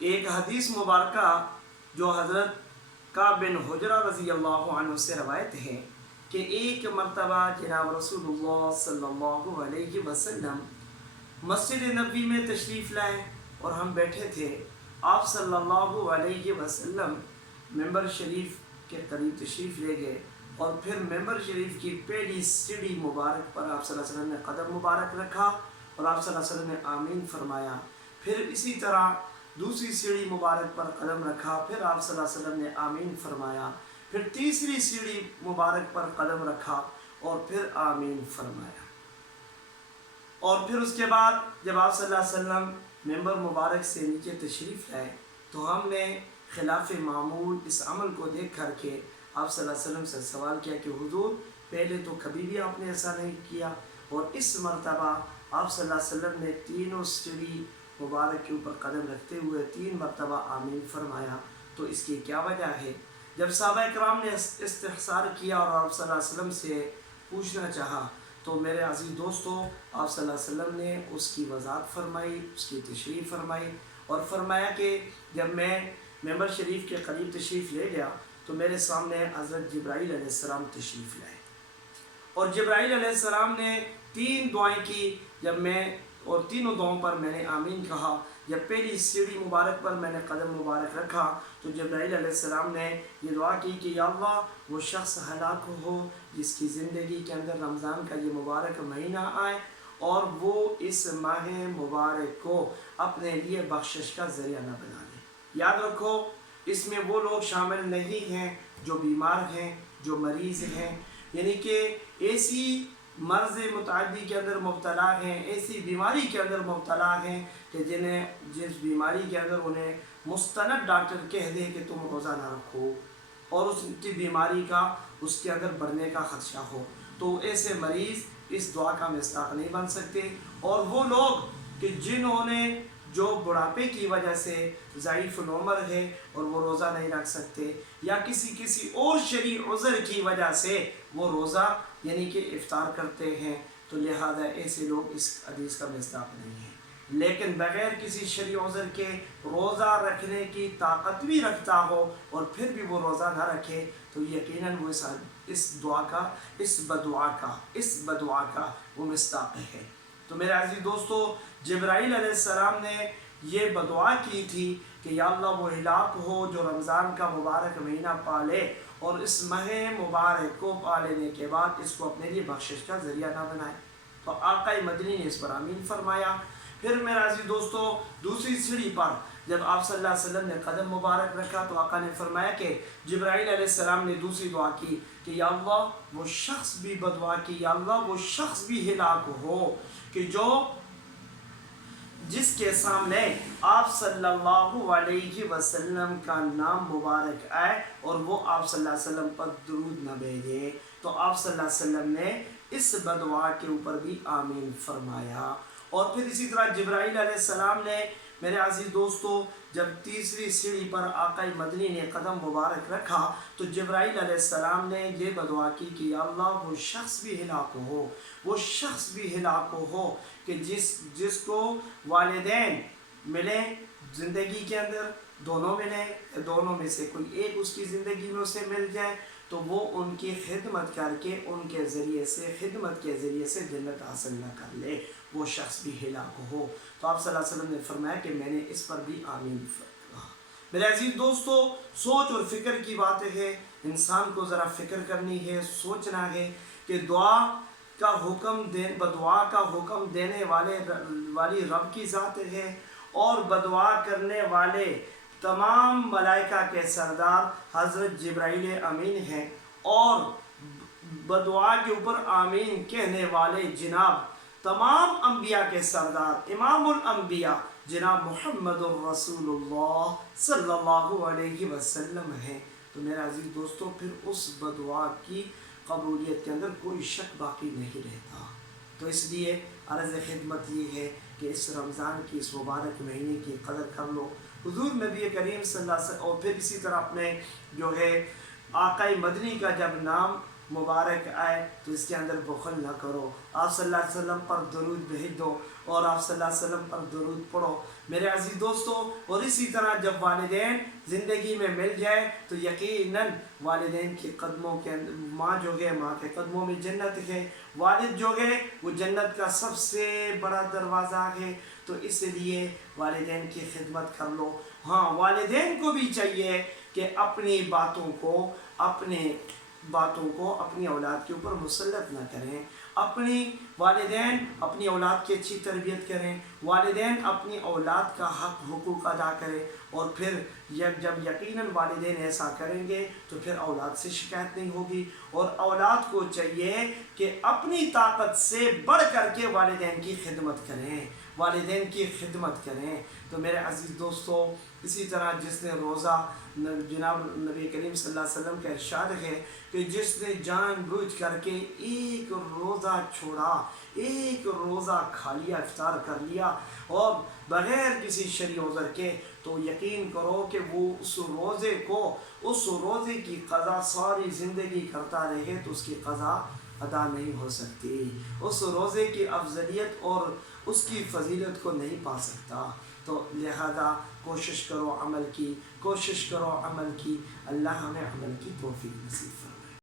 ایک حدیث مبارکہ جو حضرت کعب بن حجرہ رضی اللہ عنہ سے روایت ہے کہ ایک مرتبہ جناب رسول اللہ صلی اللہ علیہ وسلم مسجد نبوی میں تشریف لائے اور ہم بیٹھے تھے۔ آپ صلی اللہ علیہ وسلم ممبر شریف کے قریب تشریف لے گئے اور پھر ممبر شریف کی پہلی سیڑھی مبارک پر آپ صلی اللہ علیہ وسلم نے قدم مبارک رکھا اور آپ صلی اللہ علیہ وسلم نے آمین فرمایا۔ پھر اسی طرح دوسری سیڑھی مبارک پر قدم رکھا، پھر آپ صلی اللہ علیہ وسلم نے آمین فرمایا۔ پھر تیسری سیڑھی مبارک پر قدم رکھا اور پھر آمین فرمایا۔ اور پھر اس کے بعد جب آپ صلی اللہ علیہ وسلم ممبر مبارک سے نیچے تشریف لائے تو ہم نے خلاف معمول اس عمل کو دیکھ کر کے آپ صلی اللہ علیہ وسلم سے سوال کیا کہ حضور پہلے تو کبھی بھی آپ نے ایسا نہیں کیا اور اس مرتبہ آپ صلی اللہ علیہ وسلم نے تینوں سیڑھی مبارک کے اوپر قدم رکھتے ہوئے 3 مرتبہ آمین فرمایا، تو اس کی کیا وجہ ہے؟ جب صحابہ کرام نے استفسار کیا اور آپ صلی اللہ علیہ وسلم سے پوچھنا چاہا تو میرے عزیز دوستو آپ صلی اللہ علیہ وسلم نے اس کی وضاحت فرمائی، اس کی تشریح فرمائی اور فرمایا کہ جب میں ممبر شریف کے قریب تشریف لے گیا تو میرے سامنے حضرت جبرائیل علیہ السلام تشریف لائے اور جبرائیل علیہ السلام نے 3 دعائیں کی جب میں اور تینوں دعاؤں پر میں نے آمین کہا۔ جب پہلی سیڑھی مبارک پر میں نے قدم مبارک رکھا تو جبرائیل علیہ السلام نے یہ دعا کی کہ یا اللہ وہ شخص ہلاک ہو جس کی زندگی کے اندر رمضان کا یہ مبارک مہینہ آئے اور وہ اس ماہ مبارک کو اپنے لیے بخشش کا ذریعہ نہ بنا لے۔ یاد رکھو اس میں وہ لوگ شامل نہیں ہیں جو بیمار ہیں، جو مریض ہیں، یعنی کہ ایسی مرض متعدی کے اندر مبتلا ہیں، ایسی بیماری کے اندر مبتلا ہیں کہ جس بیماری کے اندر انہیں مستند ڈاکٹر کہہ دے کہ تم روزہ نہ رکھو اور اس کی بیماری کا اس کے اندر بڑھنے کا خدشہ ہو، تو ایسے مریض اس دعا کا مصداق نہیں بن سکتے۔ اور وہ لوگ کہ جنہوں نے جو بڑھاپے کی وجہ سے ضعیف العمر ہے اور وہ روزہ نہیں رکھ سکتے یا کسی اور شرعی عذر کی وجہ سے وہ روزہ یعنی کہ افطار کرتے ہیں، تو لہذا ایسے لوگ اس حدیث کا مصداق نہیں ہیں۔ لیکن بغیر کسی شرعی عذر کے روزہ رکھنے کی طاقت بھی رکھتا ہو اور پھر بھی وہ روزہ نہ رکھے تو یقیناً وہ اس بدعا کا وہ مصداق ہے۔ تو میرے عزیز دوستو جبرائیل علیہ السلام نے یہ بدعا کی تھی کہ یا اللہ وہ ہلاک ہو جو رمضان کا مبارک مہینہ پالے اور اس ماہ مبارک کو پالنے کے بعد اس کو اپنے لیے بخشش کا ذریعہ نہ بنائے، تو آقا مدنی نے اس پر آمین فرمایا۔ پھر میرے عزیز دوستو دوسری سیڑھی پر جب آپ صلی اللہ علیہ وسلم نے قدم مبارک رکھا تو آقا نے فرمایا کہ جبرائیل علیہ السلام نے دوسری دعا کی کہ یا اللہ وہ شخص بھی بدعا کی، یا اللہ وہ شخص بھی ہلاک ہو کہ جس کے سامنے آپ صلی اللہ علیہ وسلم کا نام مبارک آئے اور وہ آپ صلی اللہ علیہ وسلم پر درود نہ بھیجے، تو آپ صلی اللہ علیہ وسلم نے اس بدعا کے اوپر بھی آمین فرمایا۔ اور پھر اسی طرح جبرائیل علیہ السلام نے میرے عزیز دوستو جب تیسری سیڑھی پر آقا مدنی نے قدم مبارک رکھا تو جبرائیل علیہ السلام نے یہ بدعا کی کہ یا اللہ وہ شخص بھی ہلاک ہو، وہ شخص بھی ہلاک ہو کہ جس کو والدین ملیں زندگی کے اندر، دونوں ملیں، دونوں میں سے کوئی ایک اس کی زندگی میں اسے مل جائے تو وہ ان کی خدمت کر کے ان کے ذریعے سے خدمت کے ذریعے سے جنت حاصل نہ کر لے، وہ شخص بھی ہلاک ہو۔ تو آپ صلی اللہ علیہ وسلم نے فرمایا کہ میں نے اس پر بھی آمین کہا۔ میرے عزیز دوستو سوچ اور فکر کی بات ہے، انسان کو ذرا فکر کرنی ہے، سوچنا ہے کہ بدعا کا حکم دینے والی رب کی ذات ہے اور بدعا کرنے والے تمام ملائکہ کے سردار حضرت جبرائیل امین ہیں اور بدعا کے اوپر آمین کہنے والے جناب تمام انبیاء کے سردار امام الانبیاء جناب محمد الرسول اللہ صلی اللہ علیہ وسلم ہیں۔ تو میرے عزیز دوستو پھر اس بدعا کی قبولیت کے اندر کوئی شک باقی نہیں رہتا۔ تو اس لیے عرض خدمت یہ ہے کہ اس رمضان کی اس مبارک مہینے کی قدر کر لو۔ حضور نبی کریم صلی اللہ علیہ وسلم اور پھر اسی طرح اپنے جو ہے آقا مدنی کا جب نام مبارک آئے تو اس کے اندر بخل نہ کرو، آپ صلی اللہ علیہ وسلم پر درود بھیج دو اور آپ صلی اللہ علیہ وسلم پر درود پڑھو میرے عزیز دوستو۔ اور اسی طرح جب والدین زندگی میں مل جائے تو یقیناً والدین کے قدموں کے اندر ماں جو ہے ماں کے قدموں میں جنت ہے، والد جو ہے وہ جنت کا سب سے بڑا دروازہ ہے، تو اس لیے والدین کی خدمت کر لو۔ ہاں والدین کو بھی چاہیے کہ اپنی باتوں کو اپنی اولاد کے اوپر مسلط نہ کریں، والدین اپنی اولاد کی اچھی تربیت کریں، والدین اپنی اولاد کا حقوق ادا کریں، اور پھر جب یقیناً والدین ایسا کریں گے تو پھر اولاد سے شکایت نہیں ہوگی، اور اولاد کو چاہیے کہ اپنی طاقت سے بڑھ کر کے والدین کی خدمت کریں۔ تو میرے عزیز دوستو، اسی طرح جس نے روزہ، جناب نبی کریم صلی اللہ علیہ وسلم کا ارشاد ہے کہ جس نے جان بوجھ کر کے ایک روزہ چھوڑا، ایک روزہ کھا لیا، افطار کر لیا اور بغیر کسی شرعی عذر کے، تو یقین کرو کہ وہ اس روزے کی قضا ساری زندگی کرتا رہے تو اس کی قضا ادا نہیں ہو سکتی، اس روزے کی افضلیت اور اس کی فضیلت کو نہیں پا سکتا۔ تو لہذا کوشش کرو عمل کی، اللہ ہمیں عمل کی توفیق نصیب فرمائے۔